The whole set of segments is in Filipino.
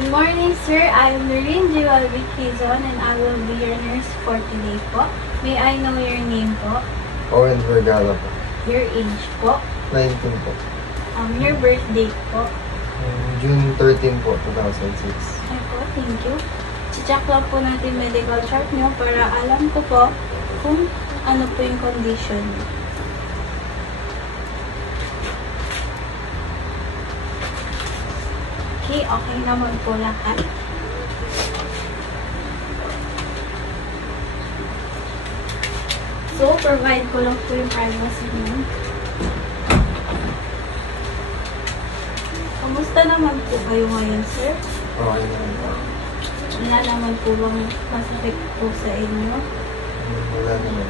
Good morning, sir. I'm Noreen Jiwalvi Quezon and I will be your nurse for today po. May I know your name po? Owen Vergara po. Your age po? 19 po. Your birthday po? June 13 po, 2006. Okay po, thank you. I-check lang po natin medical chart nyo para alam ko po kung ano po yung condition nyo. Okay, okay naman po lahat. So, provide ko lang po yung privacy nyo. Kamusta naman po kayo ngayon, sir? Okay naman po. Wala naman po bang masakit po sa inyo? Wala naman.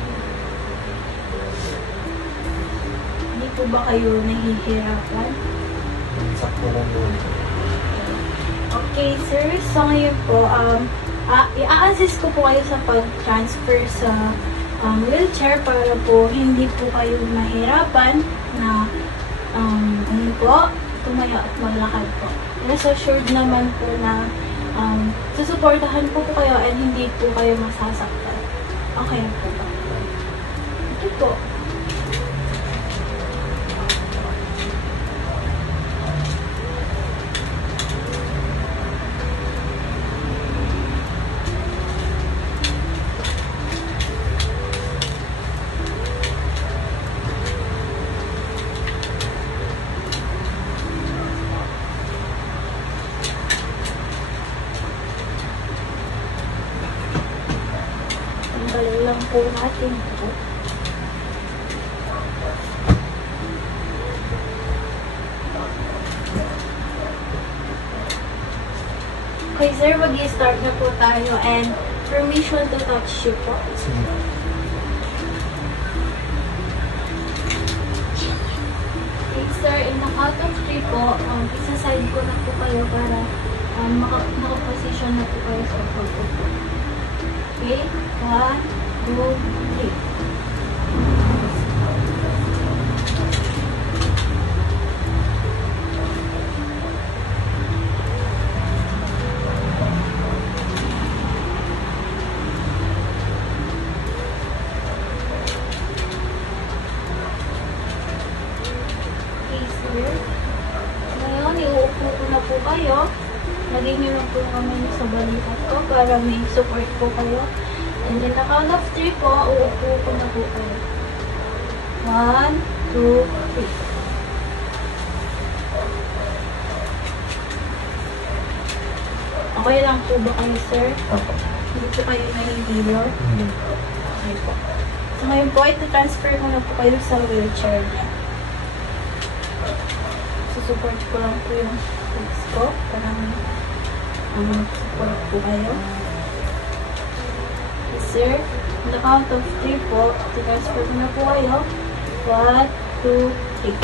Hindi po ba kayo nahihirapan? Sakto lang naman po. Okay, sir. So, ngayon po, i-assist ko po kayo sa pag-transfer sa wheelchair para po hindi po kayo mahirapan na ano po, tumayo at maglakad po. Rest assured naman po na susuportahan po kayo and hindi po kayo masasaktan. Okay po ba? Okay po. Tanggalin lang po natin po. Okay, sir. Mag-i-start na po tayo and permission to touch you po. Sige. Okay, sir. In the count of 3 po, isa-side ko na po kayo para makaposition na po kayo sa pagpupo. Okay? 1, 2, 3. Okay, sir. Ngayon, iuupo ko na po kayo. Lagay niyo lang po kami sa balikat ko para may support po kayo. And in the count of 3 po, uupo ko na po kayo. 1, 2, 3. Okay lang po ba kayo, sir? Ako. Hindi po kayo nahihilo? Hindi. Okay po. So ngayon po, ito-transfer ko na po kayo sa wheelchair niya. Susupport ko lang po yung legs ko para may support po kayo. Yes, sir. On the count of 3 po, ito-transfer ko na po kayo. 1, 2, 3.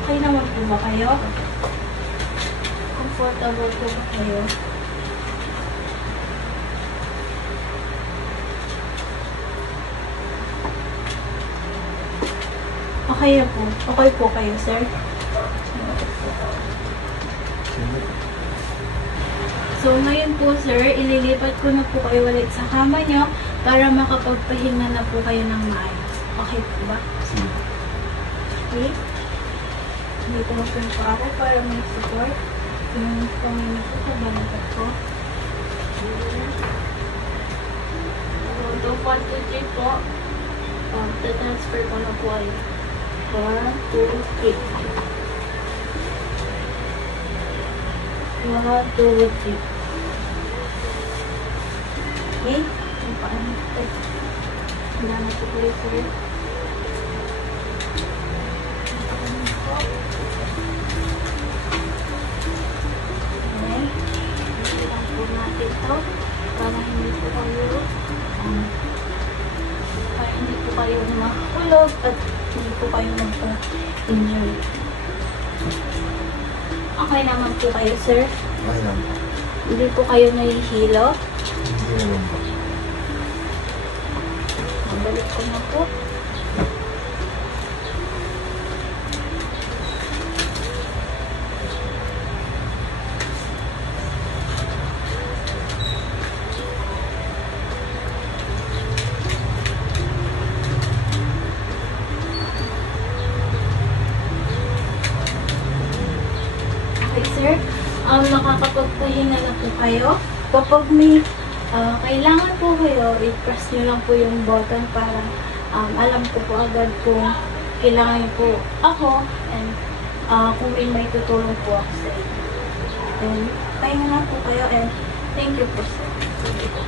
Okay naman po ba kayo? Comfortable po ba kayo? Okay po. Okay po kayo, sir? Sige. So, ngayon po, sir, ililipat ko na po kayo ulit sa kama nyo para makapagpahinga na po kayo ng maayos. Okay po ba? Sige. Okay? Hindi ko mag pa ako para may support. Yung pangina ko sa balikat ko. So, 1, 2, 3 po. Transfer ko na po kayo. 1, 2, 3. 1, 2, 3. Okay? Ang paano ito? Wala na po kayo, sir. Okay. Ito lang po natin ito para hindi po kayo makakulog at hindi po kayo magpa-injury. Okay naman po kayo, sir. Okay lang po. Hindi po kayo nahihilo. Hindi naman po. Mabalik ko na po. Okay, sir. Nakakapagpahinga na po kayo. Kapag may kailangan po kayo, i-press nyo lang po yung button para alam ko po agad kung kailangan nyo po ako and kung may tutulong po ako sa inyo. And pahinga na po kayo and thank you po, sir. Thank you po.